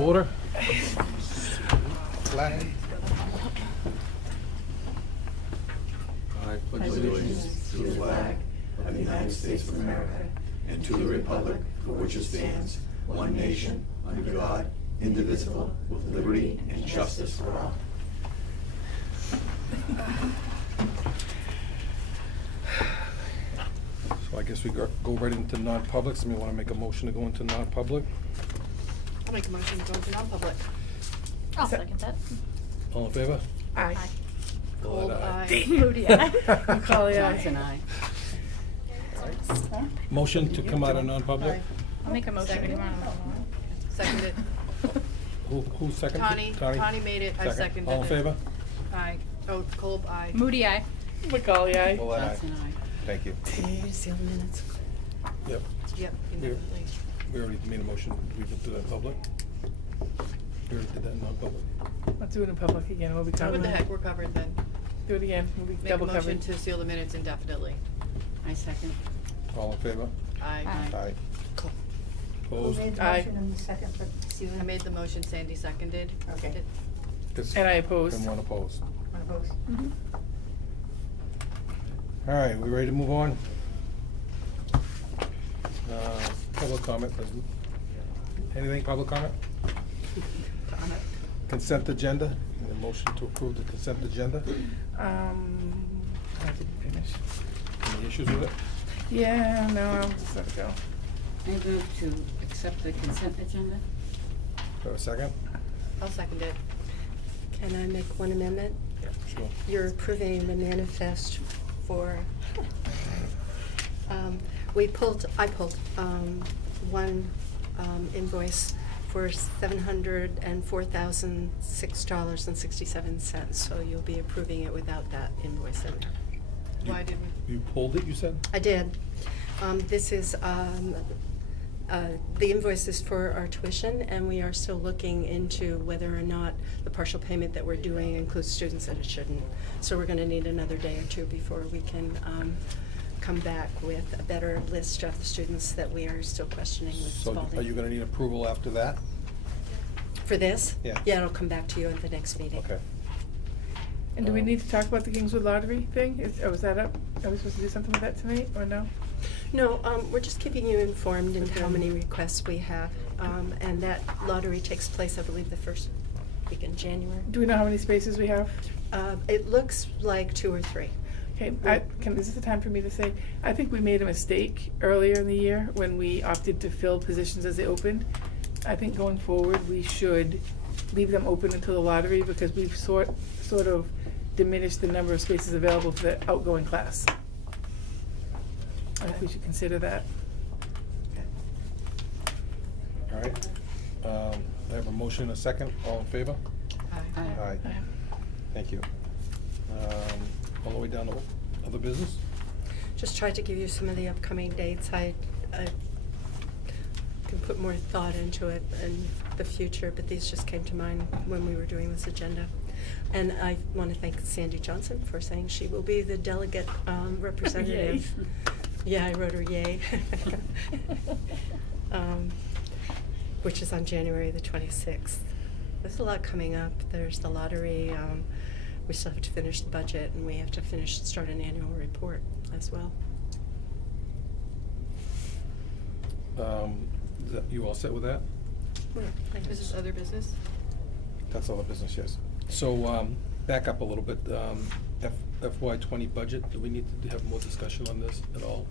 Order. Flag. I pledge allegiance to the flag of the United States of America and to the republic for which it stands, one nation, under God, indivisible, with liberty and justice for all. So I guess we go right into non-public. Somebody want to make a motion to go into non-public? I'll make a motion to go into non-public. I'll second that. All in favor? Aye. All Cold aye. aye. Moody eye. Macaulay aye. Johnson, aye. Motion to come out of non-public? Aye. I'll make a motion. Second. Seconded. Who seconded? Connie made it, I seconded it. All in favor? Aye. Oh, Kolb, aye. Moody eye. Macaulay aye. All aye. Johnson, aye. Thank you. Can you seal the minutes? Yep. Yep, indefinitely. We already made a motion. We can do that in public. We already did that in non-public. Let's do it in public again, we'll be covered. What the heck, we're covered then. Do it again, we'll be Make a double motion covered. to seal the minutes indefinitely. I second. All in favor? Aye. Aye. Who Opposed? made the Aye. motion and the second for Susan? I made the motion, Sandy seconded. Okay. It- It's- And I oppose. And one opposed. One opposed? Mhm. All right, we ready to move on? Public comment. Anything public comment? Consent agenda. Need a motion to approve the consent agenda. I didn't finish. Any issues with it? Yeah, no, I'll just let it go. I move to accept the consent agenda. Do I have a second? I'll second it. Can I make one amendment? Sure. You're approving the manifest for, I pulled one invoice for $704,006.67, so you'll be approving it without that invoice in there. Why didn't, You pulled it, you said? I did. This is, the invoice is for our tuition, and we are still looking into whether or not the partial payment that we're doing includes students that it shouldn't. So we're gonna need another day or two before we can come back with a better list of the students that we are still questioning with So Spalding. are you gonna need approval after that? For this? Yeah. Yeah, it'll come back to you at the next meeting. Okay. And do we need to talk about the Kingswood Lottery thing? Is that up? Are we supposed to do something with that tonight, or no? No, we're just keeping you informed in how Okay. many requests we have. And that lottery takes place, I believe, the first week in January. Do we know how many spaces we have? It looks like 2 or 3. Okay, is this the time for me to say, I think we made a mistake earlier in the year when we opted to fill positions as they opened. I think going forward, we should leave them open until the lottery, because we've sort of diminished the number of spaces available for the outgoing class. I think we should consider that. All right. I have a motion and a second. All in favor? aye. Aye. Thank you. All the way down to other business? Just tried to give you some of the upcoming dates. I can put more thought into it in the future, but these just came to mind when we were doing this agenda. And I want to thank Sandy Johnson for saying she will be the delegate representative. Yeah, I wrote her yay. Which is on January the 26th. There's a lot coming up. There's the lottery. We still have to finish the budget, and we have to start an annual report as well. You all set with that? Is this other business? That's all the business, yes. So, back up a little bit. FY20 budget, do we need to have more discussion on this at all?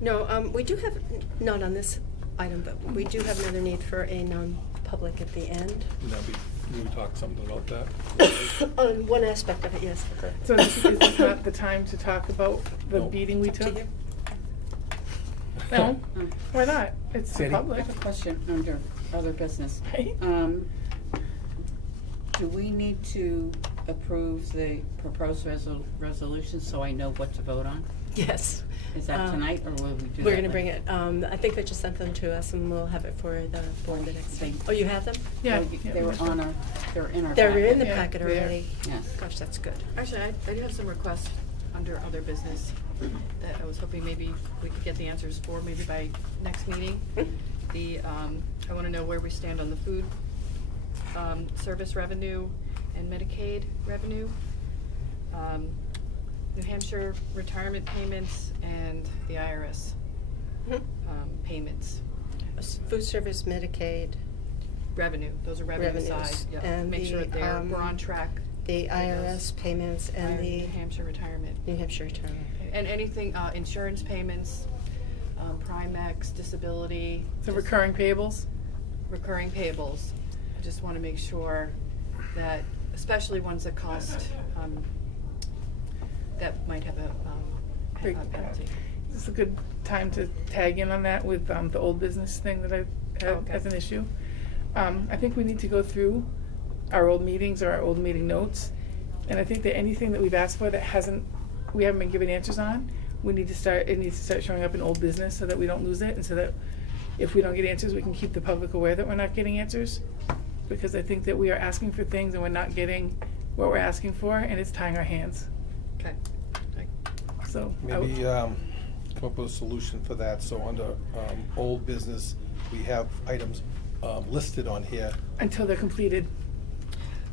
No, we do have, not on this item, but we do have another need for a non-public at the end. We talk something about that? On one aspect of it, yes. Okay. So is this not the time to talk about the No. beating we Up to took? you. No? Why not? It's Sandy? I public. have a question under other business. Right. Do we need to approve the proposed resolution so I know what to vote on? Yes. Is that tonight, or will we do that? We're gonna later? bring it, I think they just sent them to us, and we'll have it for the board the next time. Thank- Oh, you have them? Yeah. They were on our, they're in our They're packet. in the Yeah, packet they are. already. Yes. Gosh, that's good. Actually, I do have some requests under other business that I was hoping maybe we could get the answers for maybe by next meeting. I wanna know where we stand on the food service revenue and Medicaid revenue, New Hampshire retirement payments, and the IRS payments. Food service, Medicaid, Revenue, those are revenue side, revenues. yeah. And Make sure the, that we're on track. the for those. IRS payments, and the New Hampshire retirement. New Hampshire retirement. And anything, insurance payments, Primex, disability. The just recurring payables? recurring payables. I just wanna make sure that, especially ones that cost, that might have a Big penalty. This is a good time to tag in on that with the old business thing that I've had Okay. as an issue. I think we need to go through our old meetings or our old meeting notes, and I think that anything that we've asked for that we haven't been given answers on, it needs to start showing up in old business so that we don't lose it, and so that if we don't get answers, we can keep the public aware that we're not getting answers. Because I think that we are asking for things and we're not getting what we're asking for, and it's tying our hands. Okay. So Maybe come up with a solution for that, so under old business, we have items listed on here. until they're completed.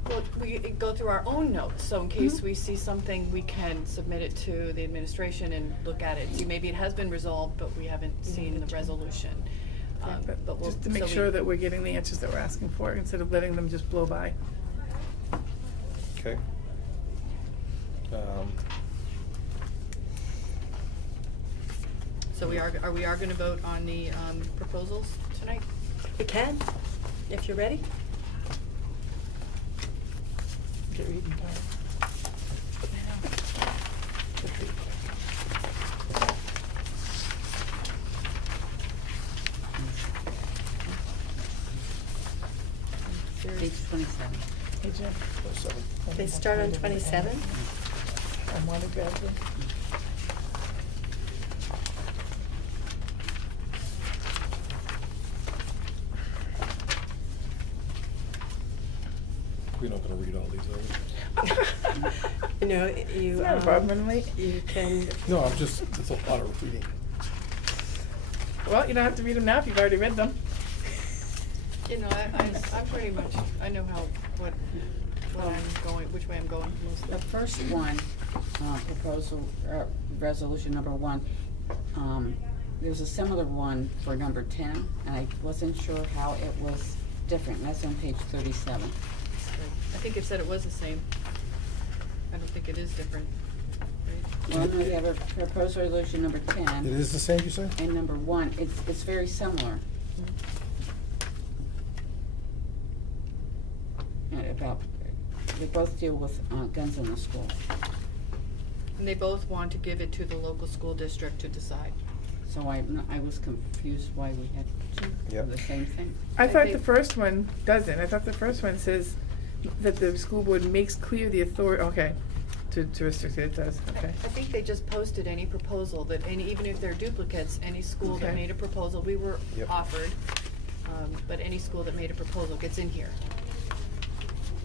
Well, we go through our own notes, so in case Mhm. we see something, we can submit it to the administration and look at it. See, maybe it has been resolved, but we haven't seen the resolution. But we'll. Just to make so sure that we're getting the answers that we're asking for, instead of letting them just blow by. Okay. So we are gonna vote on the proposals tonight? We can, if you're ready. Get reading time. Page 27. Hey, Jim. They start on 27. I want to grab them. We're not gonna read all these, are we? You know, you. It's not a problem, I'm late. You can, No, it's a lot of reading. Well, you don't have to read them now if you've already read them. You know, I'm pretty much, I know what I'm going, which way I'm going mostly. The first one, proposal, resolution number 1, there's a similar one for number 10, and I wasn't sure how it was different. That's on page 37. I think it said it was the same. I don't think it is different, right? Well, we have a proposed resolution number 10. It is the same, you say? And number 1, it's very similar. They both deal with guns in the school. And they both want to give it to the local school district to decide. So I was confused why we had two Yep. of the same thing. I I thought the think- first one doesn't. I thought the first one says that the school board makes clear the authority, okay, to restrict it, it does, okay. I think they just posted any proposal that, even if they're duplicates, any school that Okay. made a proposal, we were Yep. offered, but any school that made a proposal gets in here.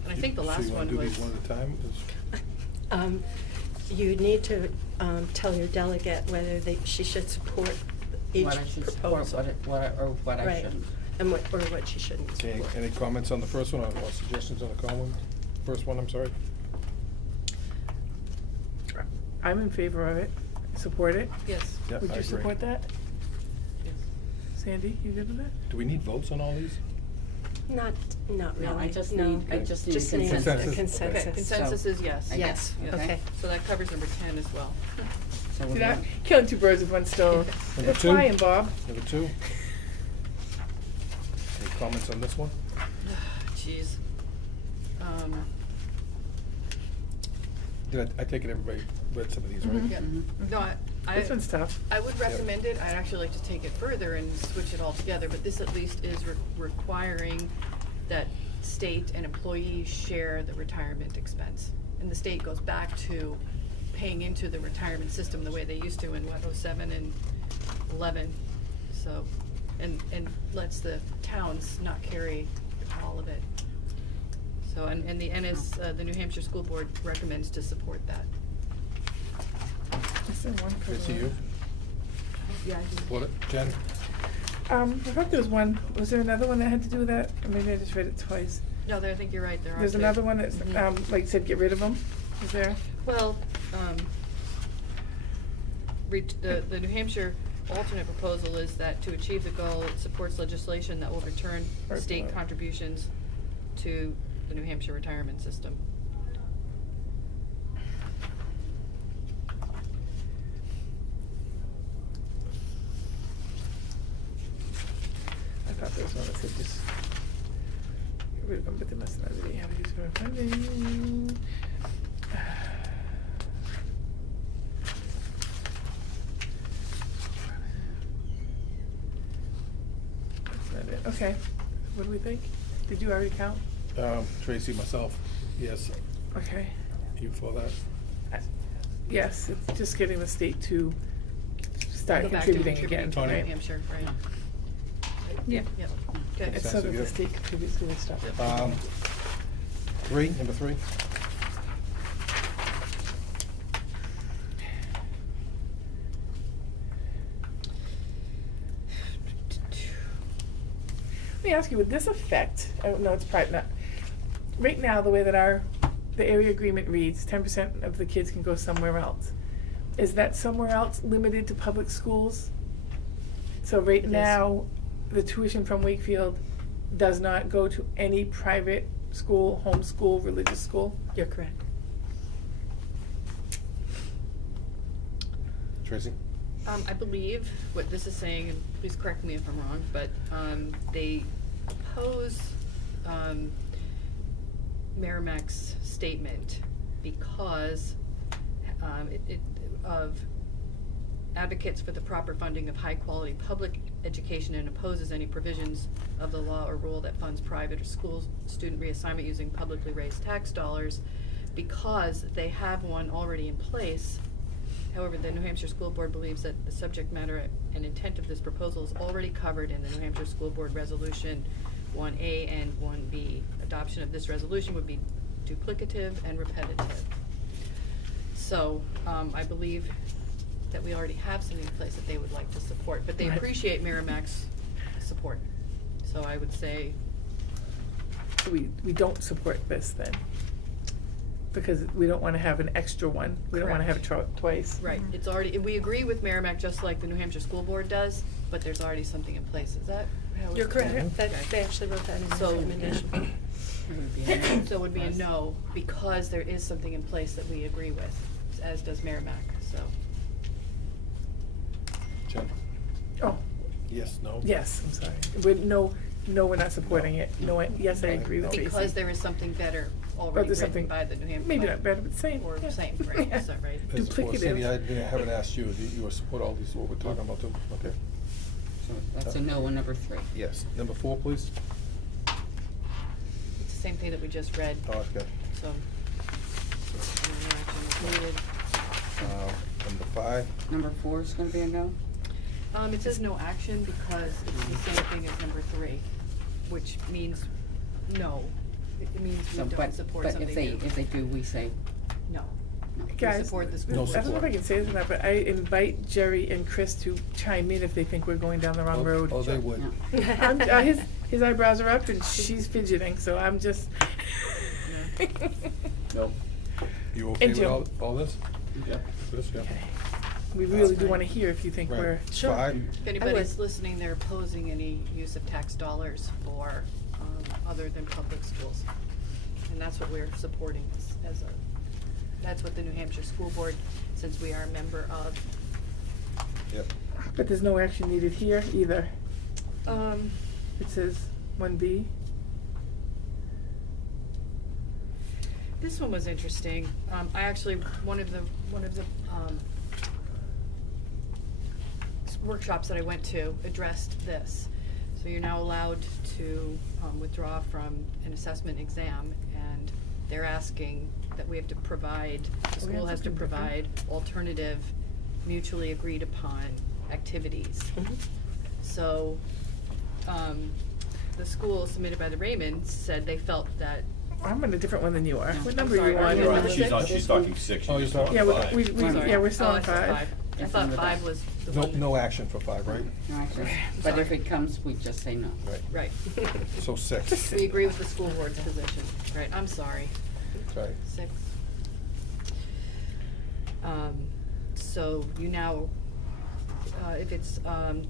And I think the last one So you wanna do was. these one at a time? you need to tell your delegate whether she should support each What I should support, proposal. what I Right. shouldn't. And what she shouldn't Okay, support. any comments on the first one, or suggestions on the first one, I'm sorry? I'm in favor of it, support it. Yes, Yep, Would I you agree. support that? yes. Sandy, you good with that? Do we need votes on all these? Not really, No, I just no. need a Just consensus. a Okay. consensus. Okay, consensus is yes. I Yes, guess, okay. So that covers number 10 as well. So See we're that? gonna- Killing two birds with one stone. Number It's two? flying, Bob. Number 2? Any comments on this one? Jeez. I take it everybody read some of these, right? Mhm. Yeah. Mhm. No, This one's tough. I would recommend it. I'd actually like to take it further and switch it all together, but this at least is requiring that state and employees share the retirement expense. And the state goes back to paying into the retirement system the way they used to in, 07 and 11. So, and lets the towns not carry all of it. So, and the New Hampshire School Board recommends to support that. Is there one for Good to see the- you. Yeah, I do. Support it. Jen? I thought there was one, was there another one that had to do with that? Or maybe I just read it twice. No, I think you're right, there are There's two. another one that's, Mhm. like you said, get rid of them, is there? Well, the New Hampshire alternate proposal is that to achieve the goal, it supports legislation that will return Right. state contributions to the New Hampshire retirement system. I thought there was one that said just get rid of them, but they must not really have use for funding. That's not it, okay. What do we think? Did you already count? Tracy, myself, yes, Okay. you for that? Yes, it's just getting the state to start Go back to contributing again, to New right? Hampshire, right? Yeah. Yep, okay. It's so that the Sensitive. state contributes to the stuff. Number three? Let me ask you, would this affect, I don't know, it's probably not, right now, the way that the area agreement reads, 10% of the kids can go somewhere else. Is that somewhere else limited to public schools? So right It is. now, the tuition from Wakefield does not go to any private school, homeschool, religious school? You're correct. Tracy? I believe what this is saying, and please correct me if I'm wrong, but, they oppose, Merrimack's statement because, of advocates for the proper funding of high-quality public education and opposes any provisions of the law or rule that funds private or school student reassignment using publicly raised tax dollars because they have one already in place. However, the New Hampshire School Board believes that the subject matter and intent of this proposal is already covered in the New Hampshire School Board Resolution 1A and 1B. Adoption of this resolution would be duplicative and repetitive. So, I believe that we already have something in place that they would like to support, but they Right. appreciate Merrimack's support. So I would say, We don't support this then? Because we don't wanna have an extra one, we don't wanna have it twice. right, it's already, we agree with Merrimack just like the New Hampshire School Board does, but there's already something in place, is that how it's? You're correct. That, Okay. they actually wrote that in the So- recommendation. It would be a no. So it would be a Yes. no, because there is something in place that we agree with, as does Merrimack, so. Jen? Oh, Yes, no? yes, I'm sorry. We're not supporting it. No, yes, I agree with Tracy. Because there is something better already there's written something- by the New Hampshire. Maybe not better, but same. Or yeah. same, right, Yeah. is that right? As for Duplicative. Cindy, I haven't asked you, do you support all these, what we're talking about too? Okay. So that's a no on number 3. Yes. Number 4, please? It's the same thing that we just read, Oh, okay. so. No action is needed. Number 5? Number 4 is gonna be a no? It says no action because it's the same thing as number 3, which means no. It means we So, don't support something new. But if they do, we say No. no. We Guys, support the school No board. I don't know if I can say this or not, but I invite Jerry and Chris to chime in if they think we're going down the wrong road. Oh, they would. No. His eyebrows are up and she's fidgeting, so I'm just. No. You okay And with Jim. all this? Yeah. This, yeah. Okay. We really do wanna hear if you think Right. we're. Sure. 5? If anybody's listening, they're opposing any use of tax dollars for, other than public schools. And that's what we're supporting that's what the New Hampshire School Board, since we are a member of. Yep. But there's no action needed here either. Um, It says 1B. This one was interesting. I actually, one of the workshops that I went to addressed this. So you're now allowed to withdraw from an assessment exam, and they're asking that we have to provide, the Oh, yeah, school has to something different. provide alternative, mutually agreed upon activities. So, the school submitted by the Raymonds said they felt that, I'm on a different one than you are. No. What number sorry, are are you you on? on the She's six? talking 6, Oh, she's you're talking talking- Yeah, 5. we, Sorry. yeah, we're still Oh, on I said 5. I If thought we were 5 that. was the No, one. no action for 5, right? No, actually, Sorry. but if it comes, we just say no. Right. Right. So 6. We agree with the school board's position, right, I'm sorry. Sorry. 6. So you now, if it's,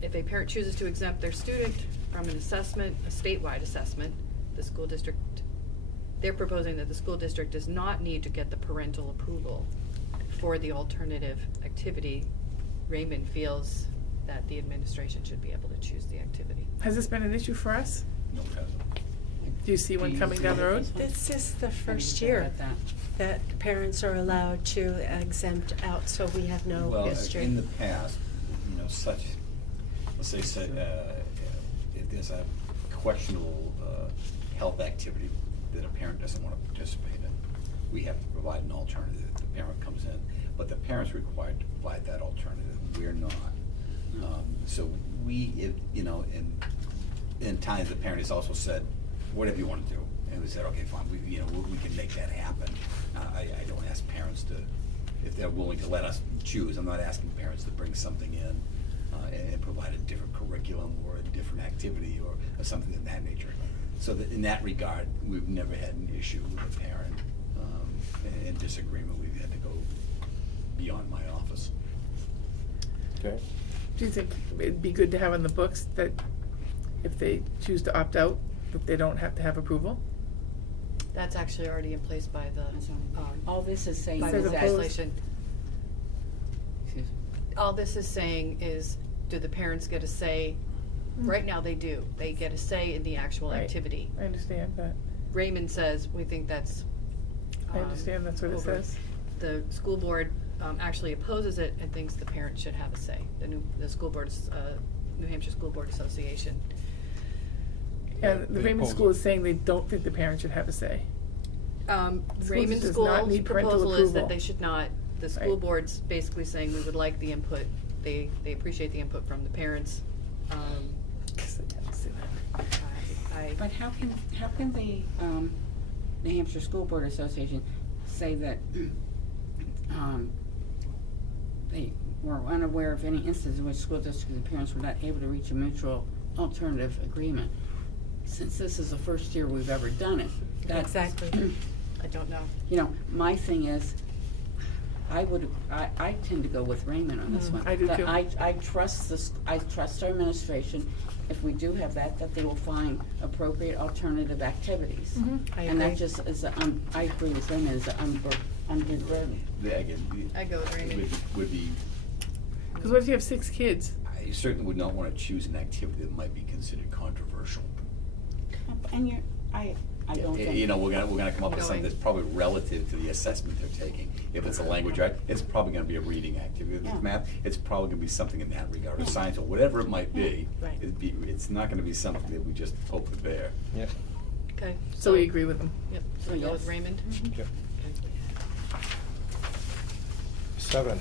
if a parent chooses to exempt their student from an assessment, a statewide assessment, the school district, they're proposing that the school district does not need to get the parental approval for the alternative activity. Raymond feels that the administration should be able to choose the activity. Has this been an issue for us? No, it hasn't. Do you see one coming down the road? This is the I first didn't year get that. that parents are allowed to exempt out, so we have no history. Well, in the past, you know, such, let's say, if there's a questionable health activity that a parent doesn't want to participate in, we have to provide an alternative. The parent comes in, but the parent's required to provide that alternative. We're not. So we, you know, in times the parent has also said, whatever you want to do. And we said, okay, fine, we can make that happen. I don't ask parents to, if they're willing to let us choose, I'm not asking parents to bring something in and provide a different curriculum or a different activity or something of that nature. So that in that regard, we've never had an issue with a parent in disagreement. We've had to go beyond my office. Okay. Do you think it'd be good to have on the books that if they choose to opt out, that they don't have to have approval? That's actually already in place by the, All this is saying by is the Says that. opposed. legislation. Excuse me. All this is saying is, do the parents get a say? Right now, they do. They get a say in the actual Right. activity. I understand, but Raymond says, we think that's. I understand that's what it over. says. The school board actually opposes it and thinks the parents should have a say. The school board's, New Hampshire School Board Association. And the They Raymond oppose School it. is saying they don't think the parent should have a say. School Raymond does not School's need parental proposal is that approval. they should not. The school Right. board's basically saying we would like the input. They appreciate the input from the parents. 'Cause they can't say that. But how can the New Hampshire School Board Association say that they were unaware of any instances in which school districts and parents were not able to reach a mutual alternative agreement? Since this is the first year we've ever done it, that's. Exactly. I don't know. You know, my thing is, I tend to go with Raymond on this one. I do That too. I trust I trust our administration, if we do have that they will find appropriate alternative activities. I And that agree. just is I agree with Raymond, is unburdened. Again, I go with Raymond. would be, Because what if you have 6 kids? I certainly would not want to choose an activity that might be considered controversial. And I don't think. You know, we're gonna come up with something Going. that's probably relative to the assessment they're taking. If it's a language art, it's probably gonna be a reading activity. If Yeah. it's math, it's probably gonna be something in that regard, or science, or whatever it might be. Right. It's not gonna be something that we just poke the bear. Yep. Okay. So we agree with them. Yep, so we go with Yes. Raymond? Yep. Okay. 7.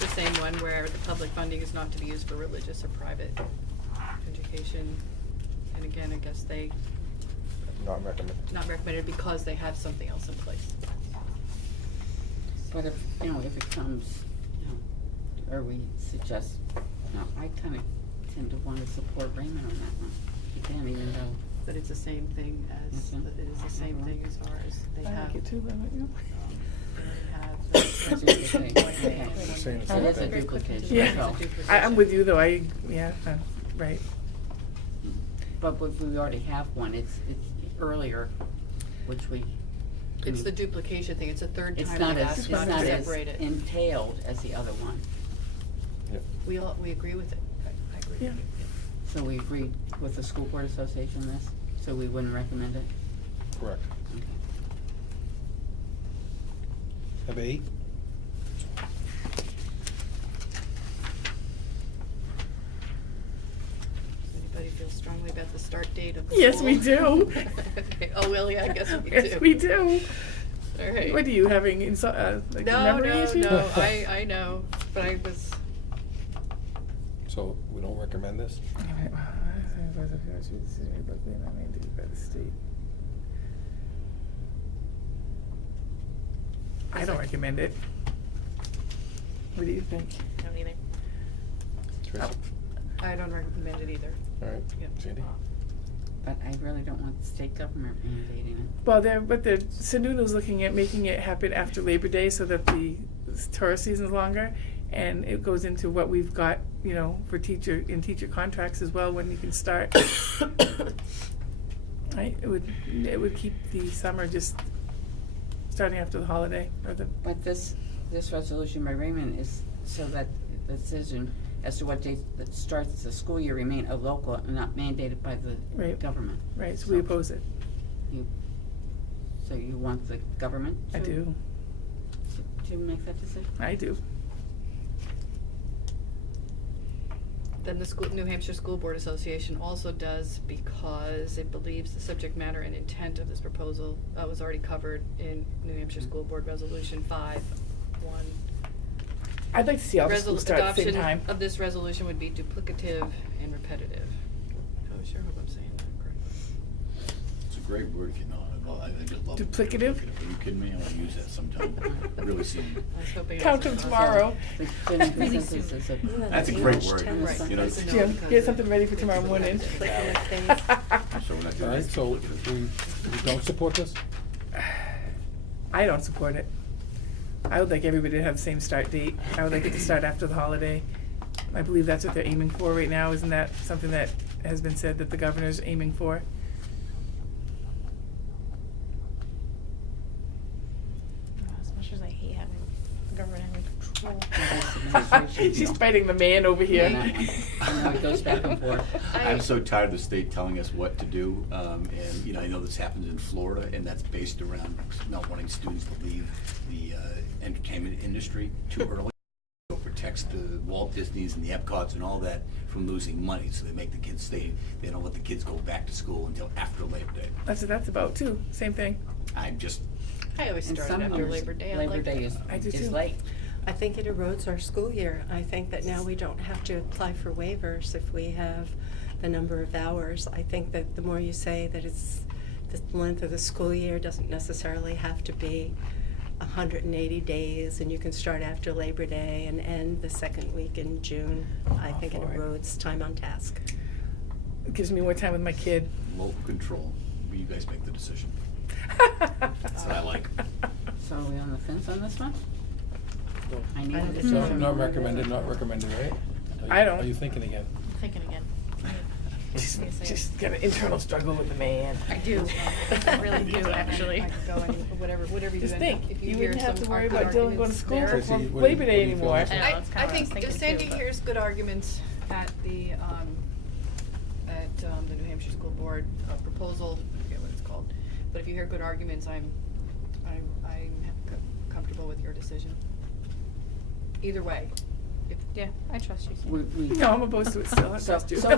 The same one where the public funding is not to be used for religious or private education. And again, I guess they Not recommended. not recommended because they have something else in place. But if it comes, or we suggest, I kind of tend to want to support Raymond on that one. Again, even though. But it's the same thing as, Mhm. it is the same thing as far as they I have. like it too, but you. They already have That's the duplication. one day Okay. and one Saying the day. same It is a thing. duplication. Yeah. It's a so- duplication. I'm with you though, right. But we already have one, it's earlier, which we. It's the duplication thing, it's the third It's time not they've as, asked it's us not to as separate it. entailed as the other one. Yep. We agree with it, I agree. Yeah. So we agreed with the school board association on this, so we wouldn't recommend it? Correct. Okay. Have 8? Anybody feel strongly about the start date of the Yes, school? we do. Okay. Oh, well, yeah, I guess we do. Yes, we do. All right. What are you having, like a memory issue? No, I know, but I was, So we don't recommend this? By the state. I don't recommend it. What do you think? I don't either. Tracy? I don't recommend it either. All right, Yep. Sandy? But I really don't want the state government mandating it. Well, Sununu's looking at making it happen after Labor Day so that the tourist season's longer, and it goes into what we've got, you know, for teacher contracts as well, when you can start. Right, it would keep the summer just starting after the holiday, or the, But this resolution by Raymond is so that the decision as to what date that starts the school year remain a local and not mandated by the Right. government. right, so we oppose it. So you want the government I do, to make that decision? I do. Then the New Hampshire School Board Association also does, because it believes the subject matter and intent of this proposal was already covered in New Hampshire School Board Resolution 5-1. I'd like to see all the schools start at the same time. Adoption of this resolution would be duplicative and repetitive. Oh, sure, hope I'm saying that correctly. It's a great word, you know, I just love it. Duplicative? Are you kidding me? I want to use that sometime. Really seeing. I was hoping it Count them wasn't- tomorrow. The general Really consensus soon. is a- Yeah, That's a the great English word, 10 Right. you know. That's a no Jim, because get of- something ready for tomorrow morning. Click on the face. So we're not All doing right, this. so we don't support this? I don't support it. I would like everybody to have the same start date. I would like it to start after the holiday. I believe that's what they're aiming for right now. Isn't that something that has been said that the governor's aiming for? As much as I hate having the government having control. administration, She's no. fighting the man over here. And I know it goes back and forth. I'm so tired of the state telling us what to do, and, you know, I know this happens in Florida, and that's based around not wanting students to leave the entertainment industry too early. So it protects the Walt Disneys and the Epcots and all that from losing money, so they make the kids stay, they don't let the kids go back to school until after Labor Day. That's what that's about too. Same thing. I'm just, I always And started some after years, Labor Day. I Labor like Day that. is, I do is too. late. I think it erodes our school year. I think that now we don't have to apply for waivers if we have the number of hours. I think that the more you say that it's the length of the school year doesn't necessarily have to be 180 days, and you can start after Labor Day and end the second week in June. I think it for it. erodes time on task. It gives me more time with my kid. local control, you guys make the decision. That's what I like. So are we on the fence on this one? I need I a don't decision. know. Not recommended, right? I don't. Are you thinking again? I'm thinking again. Just got an internal struggle with the man. I do. I really do, actually. I could go any, whatever you Just end think, up, if you hear wouldn't have some to worry good about Dylan going to arguments school there. Tracy, for what do you- Labor what Day do you feel anymore. about I know, that's kinda I what I was think thinking if too, Sandy but- hears good arguments at the New Hampshire School Board proposal, I forget what it's called, but if you hear good arguments, I'm comfortable with your decision. Either way, if, Yeah, I trust you. Sam. We- No, I'm opposed to it still. I So, trust you. so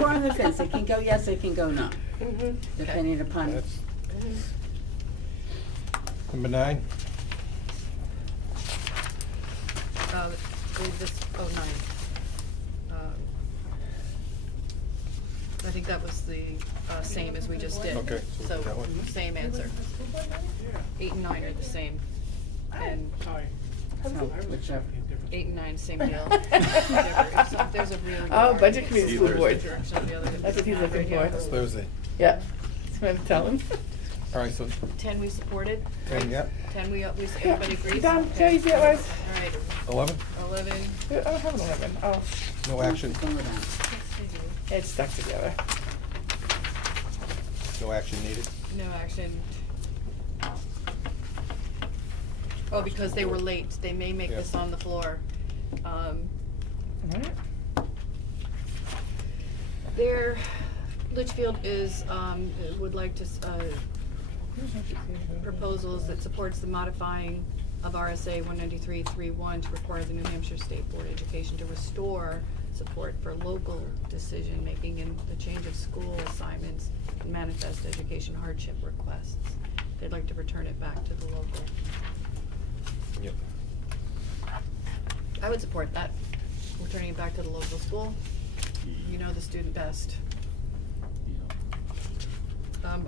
we're on the fence. It can go yes, it can go no, Mhm. depending upon. That's number 9. this, 9. I think that was the same as we just did. Okay, so So, that one. same answer. 8 and 9 are the same. And So, whichever. 8 and 9, same deal. Whichever. So if there's a really good Oh, budget argument, committee school the board. direction of the other that That's what we he's have looking right for. That's here. Thursday. Yeah, that's what I'm telling. All right, so 10 we supported, 10, right? yeah. 10 we, Yeah, everybody agrees? done. Okay. Today's it was. All right, 11, 11, I don't have an 11. Oh, no action. Thing with that. yes, I do. it's stuck together. No action needed. No action. Oh, because they were late, they may make Yeah. this on the floor. Alright. There, Litchfield is, would like to, proposals that supports the modifying of RSA 193.3.1 to require the New Hampshire State Board of Education to restore support for local decision-making in the change of school assignments and manifest education hardship requests. They'd like to return it back to the local. Yep. I would support that, returning it back to the local school. You know the student best.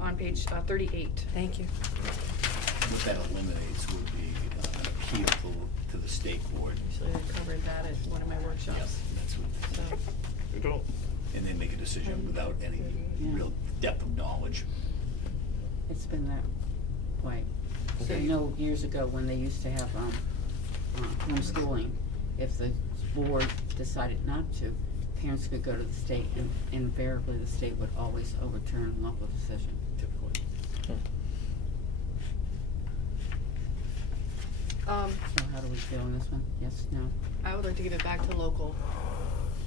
On page 38. Thank you. What that eliminates would be an appeal to the state board. Actually, I covered that at one of my workshops, That's what, so. and they make a decision without any Yeah. real depth of knowledge. It's been that way. So I you- know years ago when they used to have, homeschooling, if the board decided not to, parents could go to the state and invariably the state would always overturn local decision. Typically. So how do we feel on this one? Yes, no? I would like to give it back to local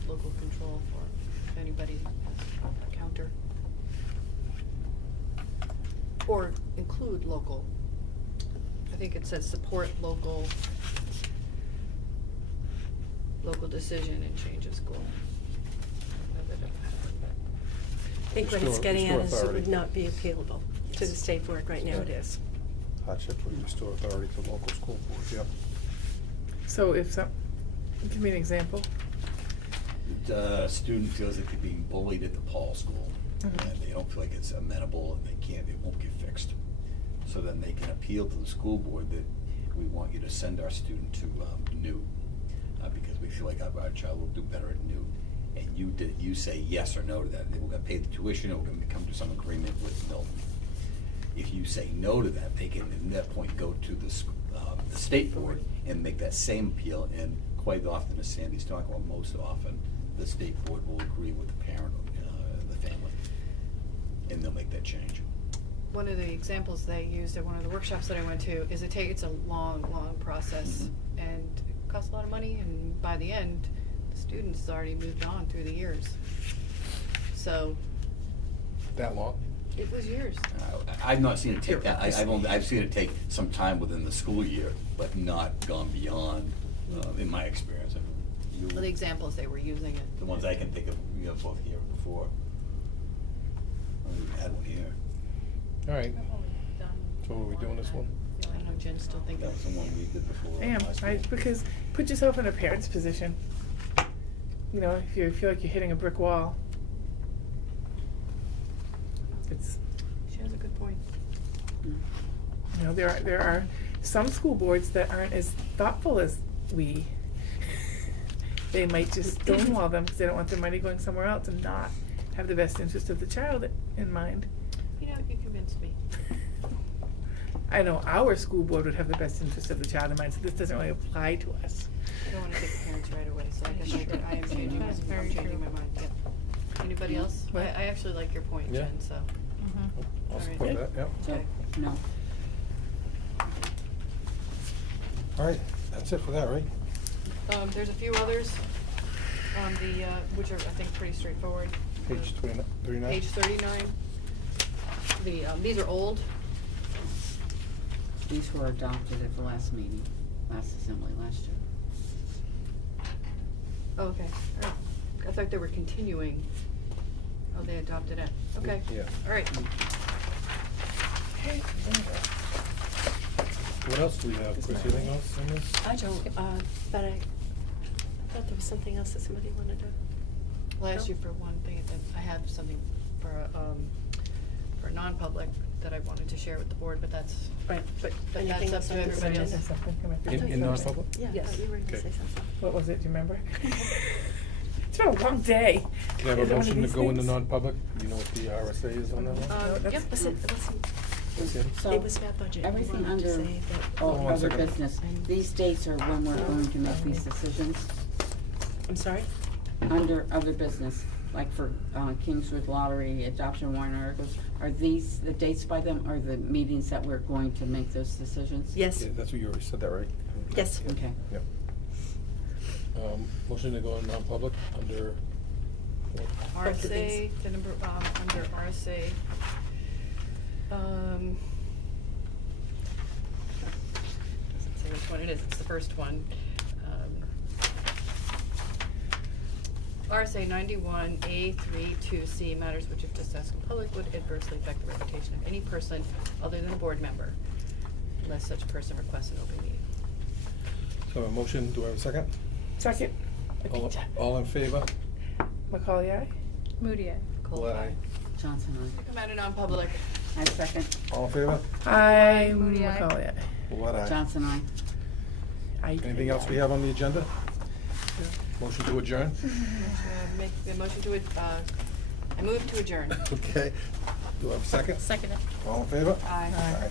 control for if anybody has a counter. Or include local. I think it says support local decision and change of school. I think what it's Restore- getting at restore is it authority. would not be appealable to the state board. Right now it is. Hardship would restore authority to local school boards, yep. So if some, give me an example. The student feels that they're being bullied at the Paul school, Mhm. and they don't feel like it's amenable, and it won't get fixed. So then they can appeal to the school board that we want you to send our student to New, because we feel like our child will do better at New. And you say yes or no to that, and we're gonna pay the tuition, or we're gonna come to some agreement with Milton. If you say no to that, they can at that point go to the state board and make that same appeal, and quite often, as Sandy's talking about, most often, the state board will agree with the parent, the family, and they'll make that change. One of the examples they used at one of the workshops that I went to is it's a long process, Mhm. and it costs a lot of money, and by the end, the students has already moved on through the years. So, That long? it was years. I've not seen it take that, Bureaucracy. I've seen it take some time within the school year, but not gone beyond, in my experience. You- The examples they were using it. The ones I can think of, we have both here before. We've had one here. All right, so are we doing this one? I don't know, Jen's still thinking. That was the one we did before. I am, last I, week. because put yourself in a parent's position. You know, if you feel like you're hitting a brick wall. It's, She has a good point. you know, there are some school boards that aren't as thoughtful as we. They might just stonewall them because they don't want their money going somewhere else and not have the best interest of the child in mind. You know, you convinced me. I know our school board would have the best interest of the child in mind, so this doesn't really apply to us. I don't wanna get the parents right away, so I guess I am changing my, That's I'm very changing true. my mind, yeah. Anybody else? What? I actually like your point, Yeah. Jen, so. I'll All right. support that, yep. So, Okay. no. All right, that's it for that, right? There's a few others, which are, I think, pretty straightforward. Page 39? Page 39. These are old. These were adopted at the last meeting, last assembly last year. Oh, okay, all right. I thought they were continuing. Oh, they adopted it, okay. Yeah. All right. What else do we have, Chris, anything else on this? I don't, but I thought there was something else that somebody wanted to. Well, I asked you for one thing, and then I have something for non-public that I wanted to share with the board, but that's, Right, but But anything that's else up on to this everybody agenda? else. Something come up. I thought In you were saying- non-public? Yeah, I Yes. thought you were gonna Okay. say something. What was it, do you remember? It's been a long day. Can I have a Is it one of motion to these go into things? non-public? Do you know what the RSA is on that one? No, that's- yep. Was it wasn't, That's it? So, it was about budget. We everything wanted to under, say that- all Hold on one other second. business, these dates are when we're going to make these decisions. I'm sorry? Under other business, like for Kingswood Lottery, adoption warrant articles, are these the dates by them, or the meetings that we're going to make those decisions? Yes, Yeah, that's what you already said that, right? yes. Okay. Yep. Motion to go in non-public under, what? RSA, the number, under RSA. Doesn't say which one it is, it's the first one. RSA 91A32C, matters which if discussed in public would adversely affect the reputation of any person other than a board member, unless such person requests an open meeting. So a motion, do I have a second? Second. All in favor? Macaulay, aye? Moody, aye. Cole, Aye. aye. Johnson, Come out of non-public. I second. All in favor? I'm Moody, aye. Macaulay, aye. What aye? Johnson, I. Anything else we have on the agenda? Motion to adjourn? Make the motion to, I move to adjourn. Okay. Do I have a second? Second it. All in favor? Aye. Aye.